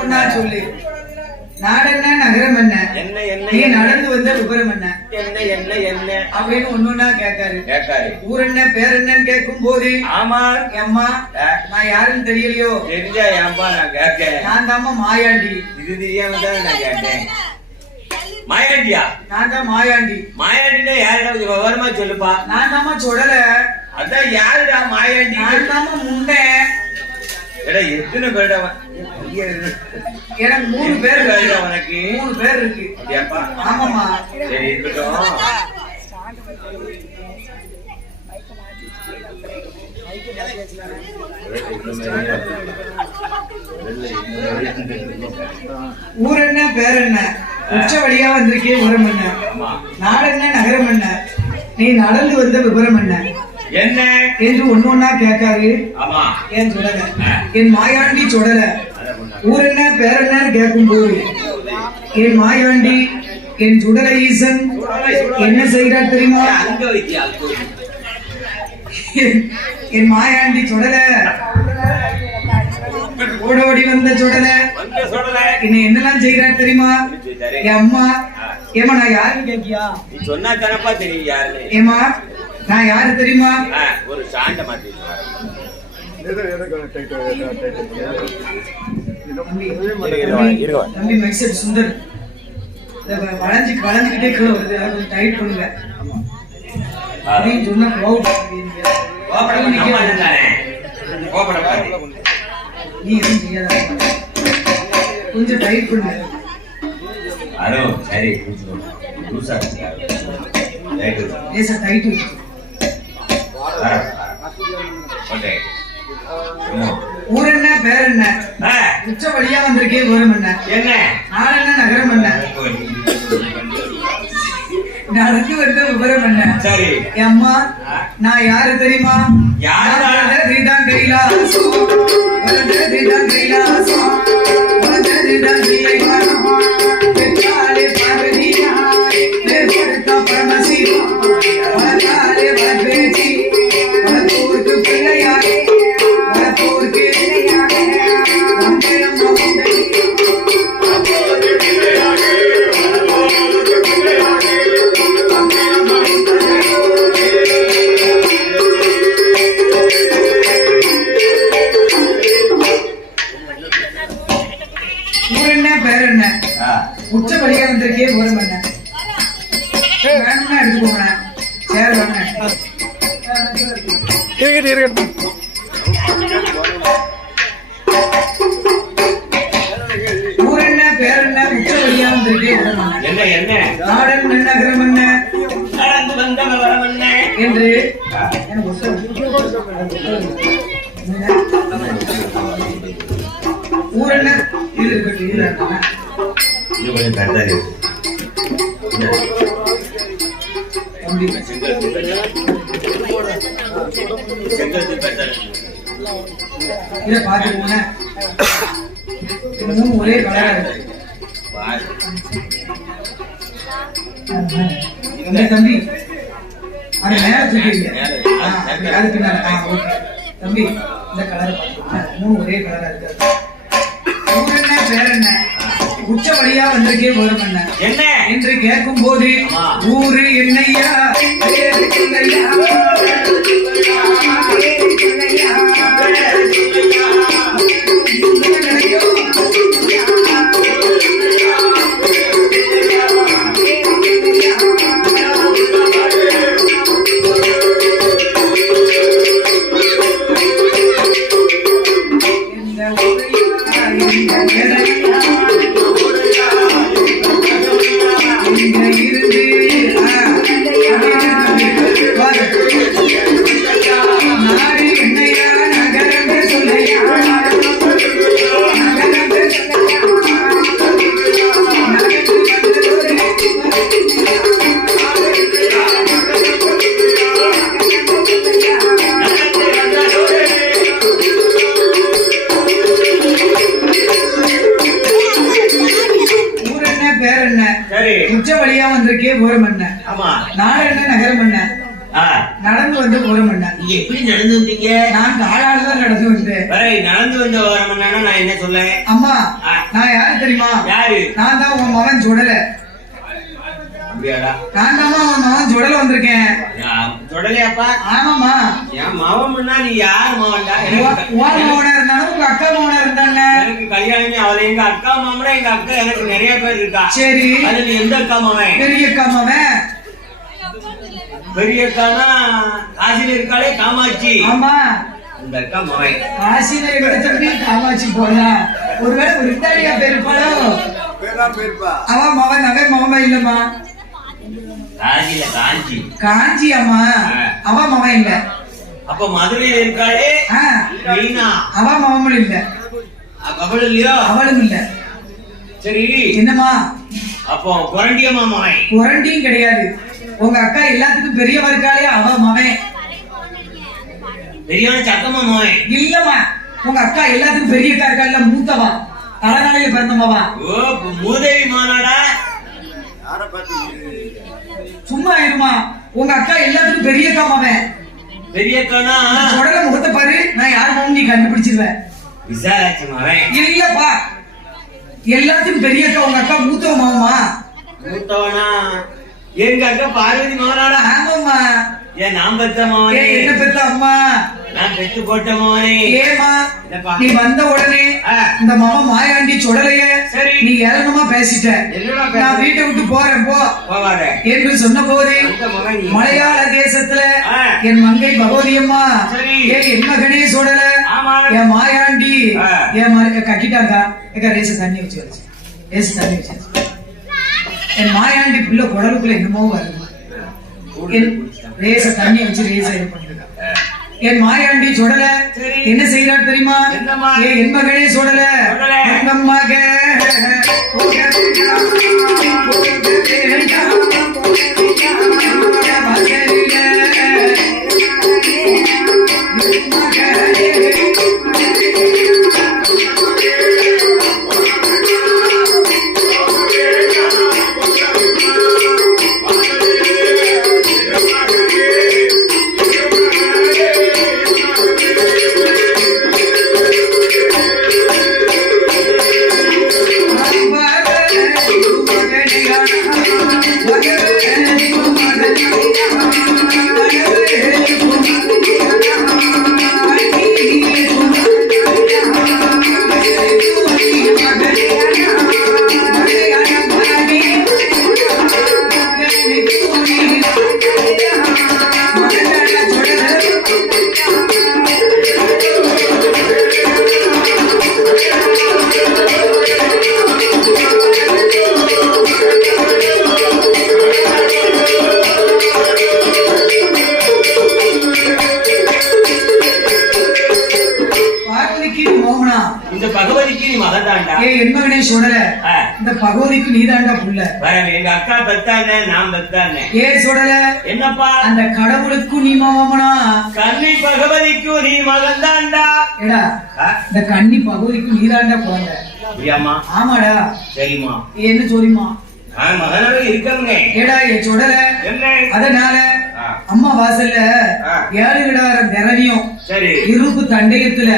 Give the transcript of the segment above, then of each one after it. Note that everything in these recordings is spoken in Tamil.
ஒண்ணா சொல்லு. நாடென்ன நகரம் என்ன, நீ நடந்து வந்த விபரம் என்ன அப்படின்னு ஒன்னொன்னா கேட்காரு. ஊர் என்ன பேர் என்னன்னு கேட்கும் போது ஆமா அம்மா நான் யாருன்னு தெரியலையோ. தெரிஞ்சா ஏன்பா நான் கேட்கேன். நான் தாம்மா மாயாண்டி. இது தெரியாம தான் நான் கேட்டேன். மாயாண்டியா? நான் தான் மாயாண்டி. மாயாண்டினா யாரு விவரமா சொல்லுப்பா. நான் தாம்மா சொல்லல. அதான் யாருடா மாயாண்டி? நான் தாம்மா முண்டை. எத்தனை பேருடா? எனக்கு 3 பேர். உனக்கு 3 பேர் இருக்கு. அப்படியாப்பா? ஆமாமா. சரி இருக்கட்டும். ஊர் என்ன பேர் என்ன, உச்ச வழியா வந்திருக்கே உரம் என்ன, நாடு என்ன நகரம் என்ன, நீ நடந்து வந்த விபரம் என்ன என்ன என்று ஒன்னொன்னா கேட்காரு. ஏன் சொல்லல, என் மாயாண்டி சொல்லல. ஊர் என்ன பேர் என்னன்னு கேட்கும் போது என் மாயாண்டி என் சுடல ஈசன் என்ன செய்கிறார் தெரியுமா? என் மாயாண்டி சுடல ஓடோடி வந்த சுடல என்ன என்னெல்லாம் செய்கிறார் தெரியுமா? என் அம்மா ஏமா நான் யாருன்னு கேட்கியா? சொன்னா தானப்பா தெரியும் யாரு. ஏமா நான் யாரு தெரியுமா? ஒரு சாண்ட மாத்தி தம்பி மைசெட் சுந்தர் வளைஞ்சுக்கிட்டே வருது, டைட் பண்ணுங்க அப்படின்னு சொன்னா நீ எதுவும் செய்யாத, கொஞ்சம் டைட் பண்ணுங்க. சரி டைட். ஊர் என்ன பேர் என்ன, உச்ச வழியா வந்திருக்கே வரும் என்ன, நாடு என்ன நகரம் என்ன, நடந்து வந்த விவரம் என்ன. சரி அம்மா நான் யாரு தெரியுமா? யாருதான் கைலாசம் உச்ச வழியா வந்திருக்கே போதும் என்ன வேணும்னா எடுத்துக்கோங்க. சேர் ஊர் என்ன பேர் என்ன, உச்ச வழியா வந்திருக்கே நாடன் என்ன நகரம் என்ன என்று ஊர் என்ன இது இருக்கட்டும். இதை பாத்துக்கோங்க, ஒரே கலர் தம்பி. அது மேல சுத்தி தம்பி, இந்த கலர் 3 ஒரே கலரா இருக்காது. ஊர் என்ன பேர் என்ன, உச்ச வழியா வந்திருக்கே வரும் என்ன என்று கேட்கும் போது ஊரு என்னையா உச்ச வழியா வந்திருக்கே போரம் என்ன, நாடு என்ன நகரம் என்ன நடந்து வந்து போறோம்னா நீங்க எப்படி நடந்து வந்தீங்க? நான் காலால தான் நடந்து வந்தேன். நடந்து வந்த வரமன்னா நான் என்ன சொல்லேன்? அம்மா நான் யாரு தெரியுமா? யாரு? நான் தான் உன் மகன் சுடல. அப்படியாடா? நான் தான் உன் மகன் சுடல வந்திருக்கேன். சுடலையாப்பா? ஆமாமா. என் மவன்னா நீ யாரு மவன்டா? உன் மகனா இருந்தாலும் உங்க அக்கா மகனா இருந்தாங்க. எனக்கு கல்யாணமே அவளை எங்க அக்கா மாமனா எங்க அக்கா எனக்கு நிறைய பேர் இருக்கா. சரி அது நீ எந்த அக்கா மாவன்? பெரிய அக்கா மாவன். பெரிய அக்கானா காசில இருக்காளே காமாட்சி. ஆமா இந்த அக்கா மாவன். காசில எடுத்து காமாட்சி போனா ஒருவேளை ஒரு இத்தாலியா பெருப்பாளோ அவன் மவன் அவன் மவன் இல்லம்மா. காஞ்சில காஞ்சி காஞ்சி அம்மா அவன் மவன் இல்ல. அப்ப மதுரையில இருக்காளே மீனா அவன் மவன் இல்ல. அவள் இல்லையோ? அவளும் இல்ல. சரி என்னம்மா? அப்போ குரண்டியம்மா மவன்? குரண்டியும் கிடையாது. உங்க அக்கா எல்லாத்துக்கும் பெரியவா இருக்காளே அவ மவன். பெரியவன சக்கம்மா மவன்? இல்லம்மா உங்க அக்கா எல்லாத்துக்கும் பெரிய அக்கா இருக்கா மூத்தவா தலைநாளையில பிறந்தமாவா. ஓ மூதேவி மாநாடா? சும்மா இருமா. உங்க அக்கா எல்லாத்துக்கும் பெரிய அக்கா மவன். பெரிய அக்கானா உடல முகத்தை பாரு நான் யார் மவன் நீ கண்டுபிடிச்சிருவேன். விசாலாட்சி மவன்? இல்லப்பா எல்லாத்துக்கும் பெரிய அக்கா உங்க அக்கா மூத்தவ மாமா. மூத்தவனா எங்க அக்கா பார்வதி மவனாடா? ஆமாம்மா. ஏன் நான் பெத்த மவனே? என்ன பெத்த அம்மா? நான் பெத்து போட்ட மவனே. ஏமா நீ வந்த உடனே இந்த மாமா மாயாண்டி சுடலைய நீ ஏளனமா பேசிட்ட. நான் வீட்டை விட்டு போறேன் போ என்று சொன்ன போது மலையாள தேசத்துல என் மங்கை பகவதி அம்மா என் மகனே சுடல என் மாயாண்டி என் மருக்க கட்டிட்டாங்க. ரேச தண்ணி வச்சு வச்சு ரேச தண்ணி வச்சு என் மாயாண்டி புள்ள குடலுக்குள்ள என்னமோ வருது. ரேச தண்ணி வச்சு ரேச இது பண்ணிருக்காங்க. என் மாயாண்டி சுடல என்ன செய்யறாரு தெரியுமா? என் மகனே சுடல என் மக இந்த பகவதிக்கு நீதாண்டா புள்ள. எங்க அக்கா பெத்தானே நான் பெத்தானே. ஏன் சொல்லல? என்னப்பா? அந்த கடவுளுக்கு நீ மாமனா கன்னி பகவதிக்கு நீ மகன் தான்டா. ஏடா இந்த கன்னி பகவதிக்கு நீதாண்டா குழந்தை. அப்படியாமா? ஆமாடா. சரிம்மா. என்ன சொல்லிமா? மகனாவே இருக்காங்க. ஏடா என் சொல்லல. அதனால அம்மா வாசல்ல 7 விடாரம் திரவியம் இருப்பு தண்டயத்துல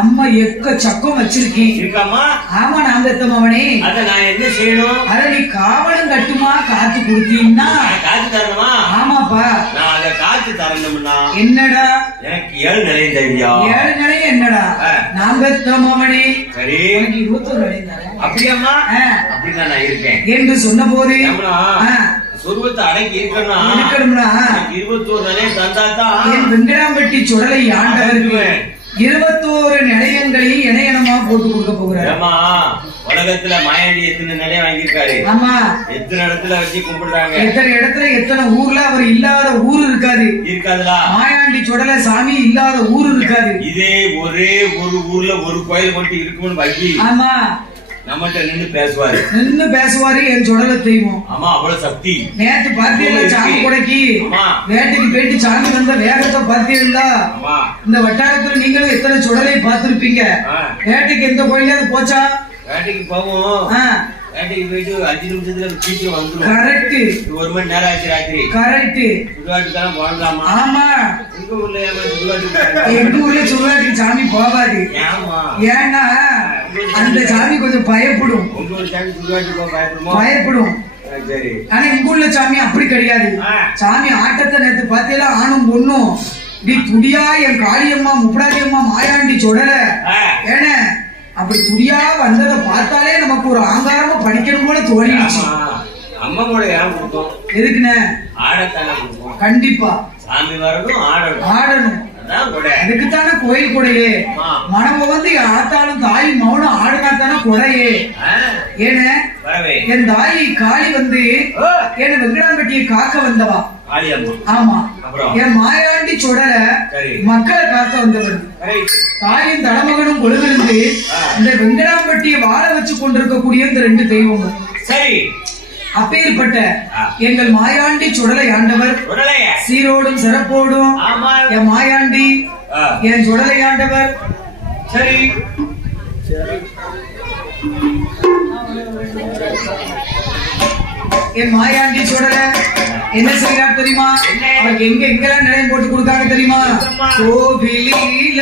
அம்மா எக்க சக்கம் வச்சிருக்கேன். இருக்காமா? ஆமா நான் பெத்தமாவனே. அத நான் என்ன செய்யணும்? அத நீ காவலும் கட்டுமா காத்து கொடுத்தீங்கன்னா காத்து தரணுமா? ஆமாப்பா. நான் அத காத்து தரணும்னா என்னடா எனக்கு 7 நிலையம் தேவையா? 7 நிலையம் என்னடா? நான் பெத்தமாவனே. சரி 21 நிலையம். அப்படியாமா? அப்படிதான் நான் இருக்கேன் என்று சொன்ன போது சொருவத்தை அடக்கி இருக்கணும்னா 21 நிலையம் தந்தாதான் என் வெங்கடாம்பட்டி சுடலை ஆண்டவருக்கு 21 நிலையங்களையும் இணையனமா போட்டு கொடுக்க போகிறார். உலகத்துல மாயாண்டி எத்தனை நிலையம் வாங்கியிருக்காரு? ஆமா. எத்தனை இடத்துல வச்சு கும்பிடுறாங்க? எத்தனை இடத்துல எத்தனை ஊர்ல அவர் இல்லாத ஊர் இருக்காது. இருக்காதுல. மாயாண்டி சுடல சாமி இல்லாத ஊர் இருக்காது. இதே ஒரே ஒரு ஊர்ல ஒரு கோயில் மட்டும் இருக்கும்னு வகி. ஆமா. நம்மகிட்ட நின்னு பேசுவாரு என் சுடல தெய்வம். ஆமா அவ்வளவு சக்தி. நேற்று பார்த்தீங்களா சாமி கொடைக்கு வேட்டைக்கு போயிட்டு சாமி வந்த வேகத்தை பார்த்தீங்களா? இந்த வட்டாரத்துல நீங்களும் எத்தனை சுடலை பார்த்திருப்பீங்க. வேட்டைக்கு எந்த கோயிலாவது போச்சா? வேட்டைக்கு போவோம். வேட்டைக்கு போயிட்டு 5 நிமிஷத்துல சீக்கிரம் வந்துடும். கரெக்ட். 1 மணி நேரம் ஆச்சு ராத்திரி. கரெக்ட். சுடுகாட்டுக்கெல்லாம் போகலாமா? ஆமா. எங்க ஊர்ல எங்க ஊர்ல சுடுகாட்டுக்கு சாமி போகாது. ஏன்னா அந்த சாமி கொஞ்சம் பயப்படும். உங்க ஊர் சாமி சுடுகாட்டுக்கு போக பயப்படுமா? பயப்படும். சரி. ஆனா எங்க ஊர்ல சாமி அப்படி கிடையாது. சாமி ஆட்டத்தை நேத்து பார்த்தீங்களா? ஆணும் பொண்ணும் நீ துடியா என் காளியம்மா முப்படாதியம்மா மாயாண்டி சொடல ஏன அப்படி துடியா வந்ததை பார்த்தாலே நமக்கு ஒரு ஆங்காரமா படிக்கணும் போல தோணிடுச்சு. அம்மா கூட ஏன் கொடுத்தோம்? எதுக்குண்ணே? ஆடத்தானே கொடுப்போம். கண்டிப்பா சாமி வரணும், ஆடணும். அதுக்குத்தானே கோயில் கொடையே. மனம வந்து ஆத்தாலும் தாய் மௌனம் ஆடுனாத்தானே கொடையே. ஏன என் தாயி காளி வந்து என்ன வெங்கடாம்பட்டியை காக்க வந்தவா. ஆமா. என் மாயாண்டி சொடல மக்களை காக்க வந்தவர். தாயின் தலைமகனும் கொழுவிருந்து இந்த வெங்கடாம்பட்டியை வாழ வச்சு கொண்டிருக்கக்கூடிய இந்த 2 தெய்வமும் சரி. அப்பேற்பட்ட எங்கள் மாயாண்டி சுடலை ஆண்டவர் சீரோடும் சிறப்போடும் என் மாயாண்டி என் சுடலை ஆண்டவர் சரி. என் மாயாண்டி சுடல என்ன செய்யறார் தெரியுமா? அவருக்கு எங்கெல்லாம் நிலையம் போட்டு கொடுக்காங்க தெரியுமா? கோவிலில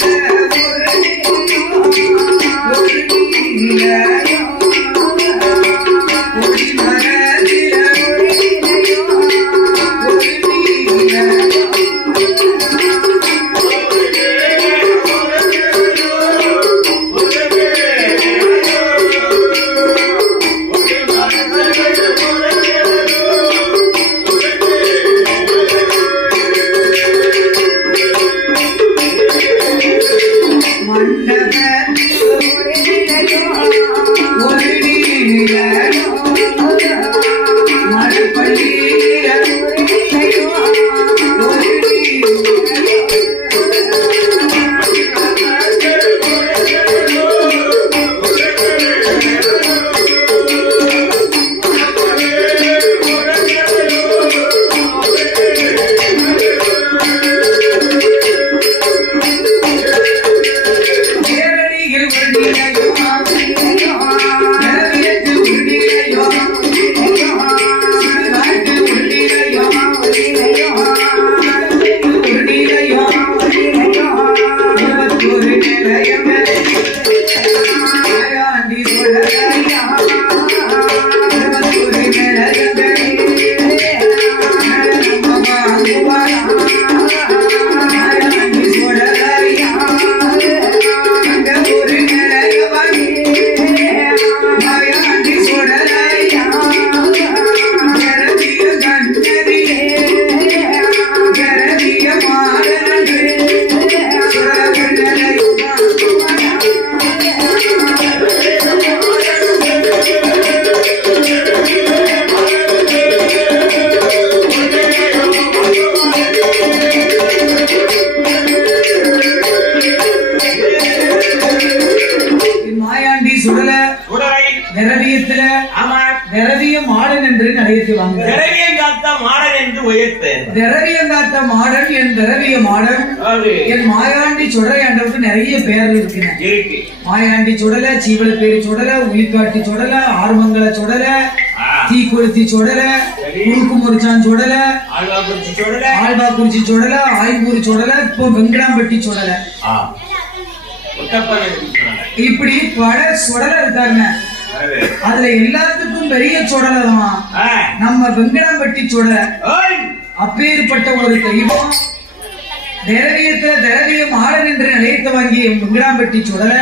நிறைய பேர் இருக்கு. மாயாண்டி சுடல, சீவல பேரி சுடல, உயிர்காட்டி சுடல, ஆறுமங்கல சுடல, தீக்குளுத்தி சுடல, குறுக்கு முறிச்சான் சுடல, ஆழ்வாக்குறிச்சி சுடல, ஆய்பூரி சுடல, இப்போ வெங்கடாம்பட்டி சுடல, இப்படி பல சுடல இருக்காங்க. அதுல எல்லாத்துக்கும் பெரிய சுடல தான் நம்ம வெங்கடாம்பட்டி சுடல. அப்பேற்பட்ட ஒரு தெய்வம் திரவியத்துல திரவியம் ஆடல் என்று நிலையத்தை வாங்கிய வெங்கடாம்பட்டி சுடல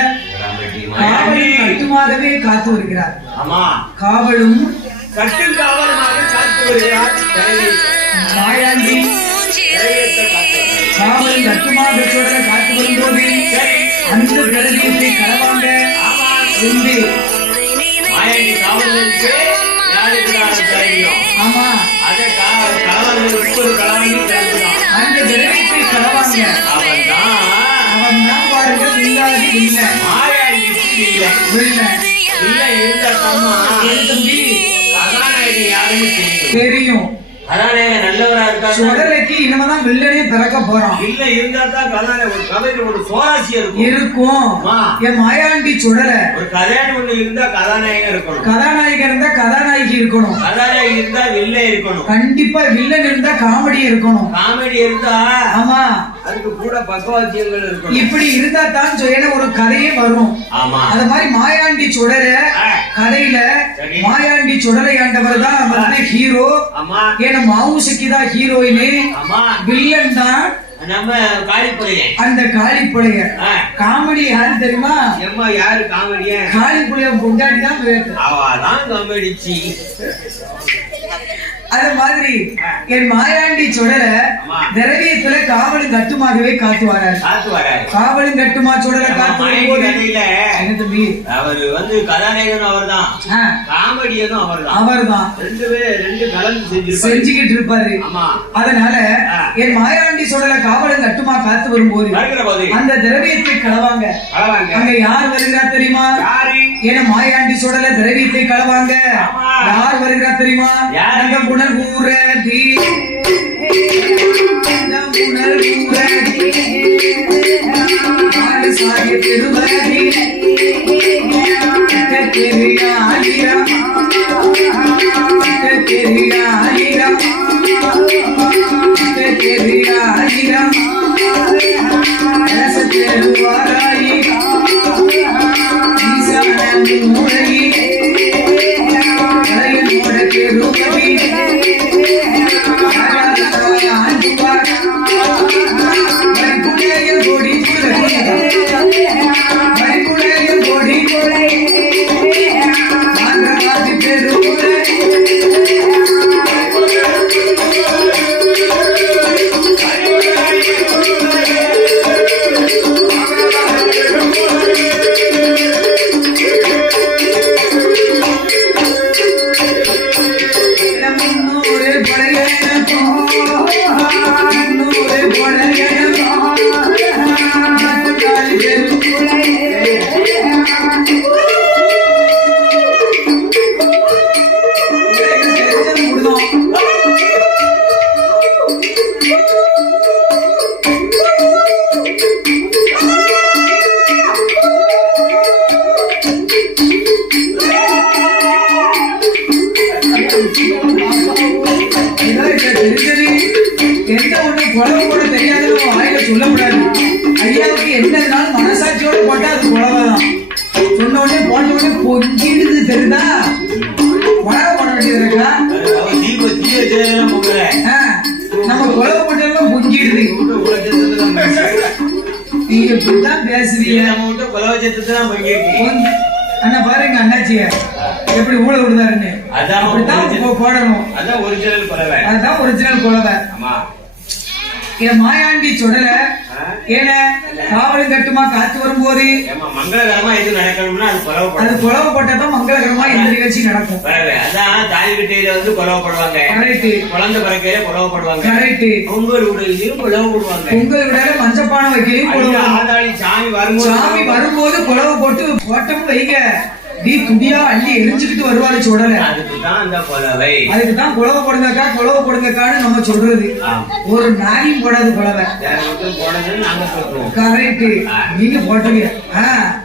காவலும் கட்டுமாகவே காத்து வருகிறார். காவலும் மாயாண்டி காவல் கட்டுமாக சுடல காத்து வரும்போது அந்த திரவியத்தை களவாங்க என்று ஆமா அந்த திரவியத்தை களவாங்க. அவன் தான் பாருங்க தெரியும். கதாநாயகன் நல்லவரா இருக்காரு. சுடலைக்கு இனிமேதான் வில்லனே பிறக்க போறான். இல்ல இருந்தா தான் கதாநாயகன் ஒரு கதையில ஒரு சுவாரஸ்யம் இருக்கும். என் மாயாண்டி சுடலை ஒரு கதையான ஒண்ணு இருந்தா கதாநாயகன் இருக்கணும். கதாநாயகன் இருந்தா கதாநாயகி இருக்கணும். கதாநாயகி இருந்தா வில்லன் இருக்கணும். கண்டிப்பா வில்லன் இருந்தா காமெடி இருக்கணும். காமெடி இருந்தா ஆமா அதுக்கு கூட பக்கவாத்தியங்கள் இருக்கணும். இப்படி இருந்தா தான் சொன்ன ஒரு கதையே வரும். ஆமா அது மாதிரி மாயாண்டி சுடர கதையில மாயாண்டி சுடலை ஆண்டவர் தான் வந்து ஹீரோ. ஏன்னா மாவுசிக்கு தான் ஹீரோயின். வில்லன் தான் நம்ம காளிப்புலைய. அந்த காளிப்புலைய காமெடி யாரு தெரியுமா? எம்மா யாரு காமெடிய? காளிப்புலைய பொண்டாடி தான் அவதான் காமெடிச்சி. அது மாதிரி என் மாயாண்டி சுடல திரவியத்துல காவலும் கட்டுமாகவே காத்து வராரு. காவலும் கட்டுமா சுடல காத்து என்ன தம்பி? அவரு வந்து கதாநாயகனும் அவர் தான், காமெடியனும் அவர் தான். ரெண்டு கலந்து செஞ்சுக்கிட்டு இருப்பாரு. அதனால என் மாயாண்டி சுடல காவலும் கட்டுமா காத்து வரும்போது அந்த திரவியத்தை களவாங்க. அங்க யார் வருகிறா தெரியுமா? ஏன்னா மாயாண்டி சுடல திரவியத்தை களவாங்க. யார் வருகிறா தெரியுமா? ஊரடி சாய திருவடி தெரியாயிரம் தெரியாயிரம் தெரியாயிரம் தெருவாராயி மூளையே எந்த ஒண்ணு குழம்பு கூட தெரியாதுன்னு வாயில சொல்லக்கூடாது. ஐயாவுக்கு எந்த நாள் மனசாட்சியோட போட்டா அது குழவைதான். சொன்ன உடனே போட்ட உடனே பொங்கிடுது தெரியுதா? குழவை பண்ண வேண்டியது இருக்கா? நம்ம குழவை போட்டாலும் பொங்கிடுது. நீங்க இப்படிதான் பேசுவீங்க. அண்ணா பாருங்க அண்ணாச்சிய எப்படி ஊழ விடுதாருன்னு. அப்படித்தான் போடணும். அதான் ஒரிஜினல் குழவை. அதுதான் ஒரிஜினல் குழவை. என் மாயாண்டி சுடல ஏன காவலும் கட்டுமா காத்து வரும்போது மங்களகரமா எது நடக்கணும்னா அது குழவை போட்டதான் மங்களகரமா எந்த நிகழ்ச்சி நடக்கும். அதான் தாலிகட்டையில வந்து குழவைப்படுவாங்க. குழந்தை பிறக்கையில குழவைப்படுவாங்க. பொங்கல் விடையிலையும் குழவைப்படுவாங்க. பொங்கல் விடையில மஞ்சப்பானை வைக்கையும் ஆதாளி சாமி வரும்போது குழவை போட்டு போட்டோம் வைங்க. நீ துடியா அள்ளி எரிஞ்சுக்கிட்டு வருவாரு சுடல. அதுக்குதான் குழவை போடுங்கக்கா குழவை போடுங்கக்கான்னு நம்ம சொல்றது. ஒரு நாயும் போடாது குழவை. கரெக்ட். நீங்க போட்டுங்க.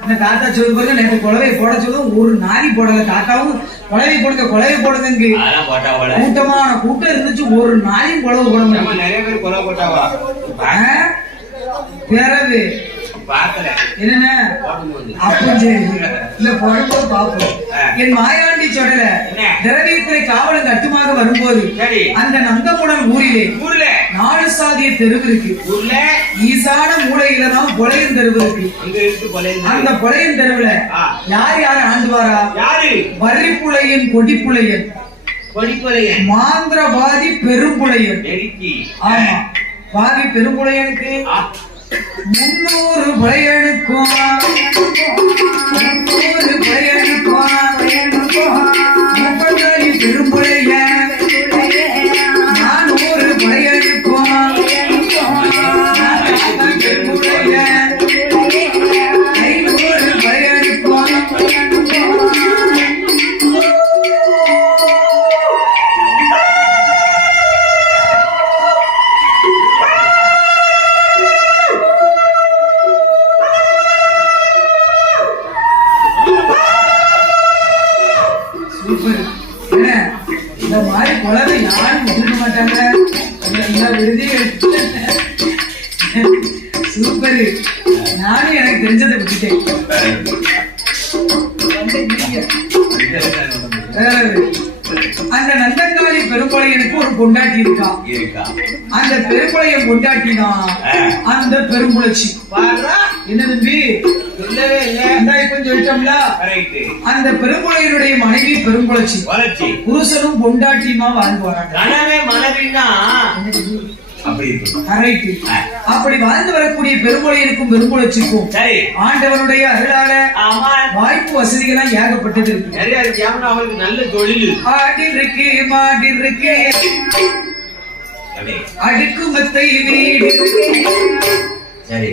இந்த தாத்தா சொல்லும் போது நேற்று குழவை போட சொல்லும். ஒரு நாரி போடல. தாத்தாவும் குழவை போடுங்க குழவை போடுங்க. கூட்டமான கூட்டம் இருந்துச்சு. ஒரு நாயும் குழவை போடுங்க. நிறைய பேர் குழவை போட்டாவா பிறகு என்ன என் மாயாண்டி சொடல திரவியத்திலே காவலன் கட்டுமாக வரும்போது அந்த நந்தமுடன் ஊரிலே 4 சாதிய தெருவு இருக்கு. ஈசான மூலையில தான் பொலையன் தெருவு இருக்கு. அந்த பொலையன் தெருவுல யார் யார் ஆண்டுவாரா? வர்றிப்புலையன் கொடிப்புலையன் மாந்திரவாதி பெரும்புலையன். ஆமா வாதி பெரும்புலையனுக்கு 300 பழையனுக்கும் 300 பழையனுக்கும் 30 பெரும்புழைய 400 பழையனுக்கும் பெரும்புழைய 500 பழையனுக்கும் சூப்பர். என்ன இந்த மாதிரி குழந்தை யாரும் விட்டுருக்க மாட்டாங்க. எல்லா விடுதியும் சூப்பர். நானும் எனக்கு தெரிஞ்சதை விட்டுட்டேன். அந்த நந்தங்காளி பெரும்பளையனுக்கு ஒரு பொண்டாட்டி இருக்கா. அந்த பெரும்பளையன் பொண்டாட்டி தான் அந்த பெரும்புலச்சி. என்ன தம்பி இப்ப சொல்லிட்டோம்ல. அந்த பெரும்புலையனுடைய மனைவி பெரும்புலச்சி. புருஷனும் பொண்டாட்டியுமா வாழ்ந்து வராங்க. அப்படி வாழ்ந்து வரக்கூடிய பெரும்புலையனுக்கும் பெரும்புலச்சிக்கும் ஆண்டவனுடைய அருளால வாய்ப்பு வசதிகள் ஏகப்பட்டது இருக்கு. நிறைய இருக்கு. அவங்களுக்கு நல்ல தொழில் ஆடில் இருக்கு, மாடில் இருக்கு, அடுக்குமத்தை வீடு சரி,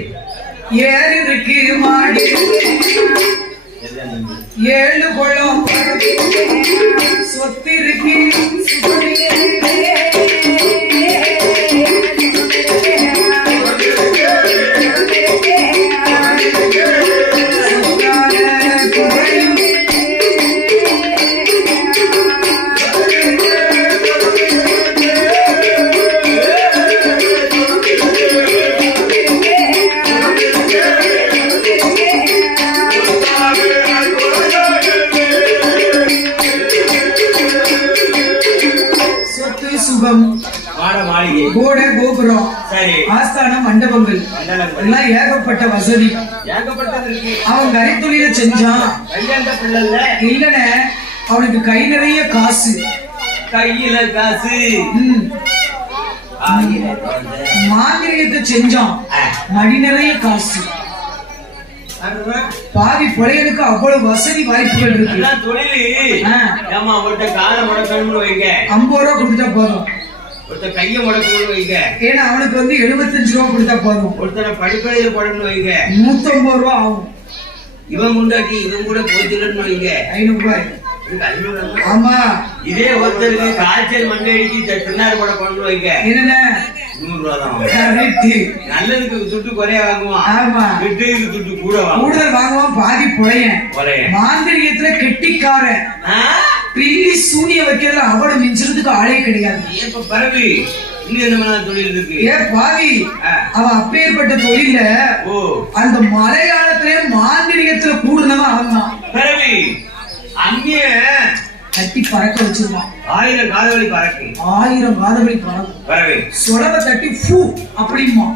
ஏறு இருக்கு, மாடி 7 குளம் சொத்து இருக்கு. கோடை கோபுரம் ஆஸ்தான மண்டபங்கள் எல்லாம் ஏகப்பட்ட வசதி. அவன் கரித்தொழில செஞ்சான். இல்லன அவனுக்கு கை நிறைய காசு. கையில காசு. மாந்திரியத்தை செஞ்சான். மடி நிறைய காசு. பாதி புலையனுக்கு அவ்வளவு வசதி வாய்ப்புகள் இருக்கு. 50 ரூபா கொடுத்தா போதும். ஒருத்தர் கைய முடக்கணும்னு வைங்க. ஏன்னா அவனுக்கு 75 ரூபா கொடுத்தா போதும். ஒருத்தரை படிப்படையில போடணும்னு வைங்க. 150 ரூபா ஆகும். இவன் முண்டாட்டி இவன் கூட போச்சுன்னு வைங்க. 500 ரூபாய். ஆமா. இதே ஒருத்தருக்கு காய்ச்சல் மண்டைக்கு திருநாறு போட பண்ணணும் வைங்க. என்னென்ன 100 ரூபா தான். நல்லதுக்கு துட்டு குறைய வாங்குவான். ஆமா. கெட்டதுக்கு துட்டு கூடுதல் வாங்குவான். பாதி புலையன். மாந்திரிகத்துல கெட்டிக்காரன். பில்லி சூனிய வைக்கிறதுல அவட மிஞ்சறதுக்கு ஆளே கிடையாது. இப்ப பரவி இன்னும் என்ன தொழில் இருக்கு? பாவி அவன் அப்பேற்பட்ட தொழில அந்த மலையாளத்திலே மாந்திரிகத்துல கூடுனவன் அவன் தான். பரவி அங்கே தட்டி பறக்க வச்சிருவான். 1000 காதவழி பறக்கு. 1000 காதவழி பறக்கும். பரவி சொலவை தட்டி ஃபூ அப்படிமா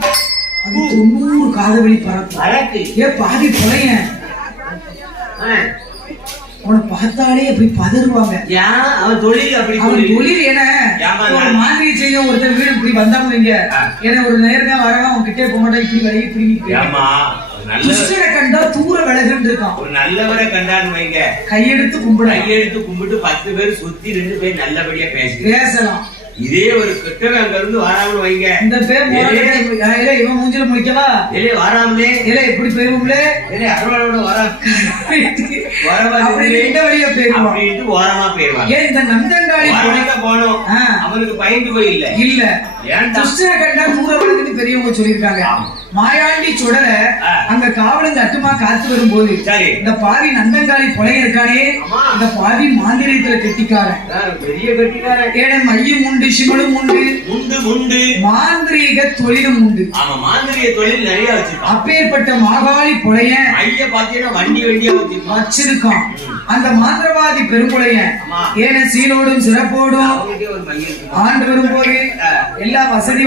அது 90 காதவழி பறக்கும். பாதி புலையன் அவனை பார்த்தாலே அப்படி பதறுவாங்க. அவன் தொழில் அப்படி. அவன் தொழில் என்ன மாதிரி செய்ய ஒருத்தர் வீடு இப்படி வந்தாங்க வைங்க. ஏன்னா ஒரு நேரம் வரவன் அவன் கிட்டே போக மாட்டான். இப்படி வரைய இப்படி கண்டா தூர விலகுன்னு இருக்கான். ஒரு நல்லவரை கண்டான்னு வைங்க. கையெடுத்து கும்பிட்டு 10 பேர் சுத்தி 2 பேர் நல்லபடியா பேசலாம். இதே ஒரு கெட்டவன் அங்க இருந்து வராமல் வைங்க. இந்த பேர் இவன் மூஞ்சில முடிக்கவா வராமலே எப்படி போயிருவோம்ல அருவாளோட ஓரமா போயிருவாங்க. இந்த நந்தங்காளி போனோம் அவனுக்கு பயந்து போய் இல்ல துஷ்டனை கண்டா தூர வழங்குன்னு பெரியவங்க சொல்லியிருக்காங்க. மாயாண்டி சுடர அங்க காவலங்க அட்டுமா காத்து வரும்போது இந்த பாவி நந்தங்காளி புலைய இருக்கானே இந்த பாவி மாந்திரியத்துல கெட்டிக்காரன். பெரிய கெட்டிக்காரன். ஏடன் மையம் உண்டு, சிமலும் உண்டு, மாந்திரீக தொழிலும் உண்டு. மாந்திரிய தொழில் நிறைய வச்சிருக்கான். அப்பேற்பட்ட மாகாளி புலைய ஐய பாத்தீங்கன்னா வண்டியா வச்சிருக்கான். அந்த மாந்திரவாதி பெரும்புலையன் ஏன சீலோடும் சிறப்போடும் ஆண்டு வரும்போது எல்லா வசதி